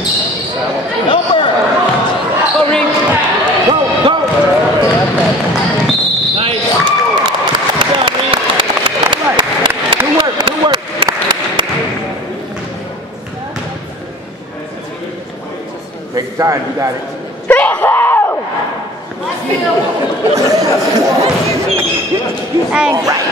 Number. Go, Reed. Go, go. Nice. Good job, Reed. All right. Good work, good work. Take your time, you got it. And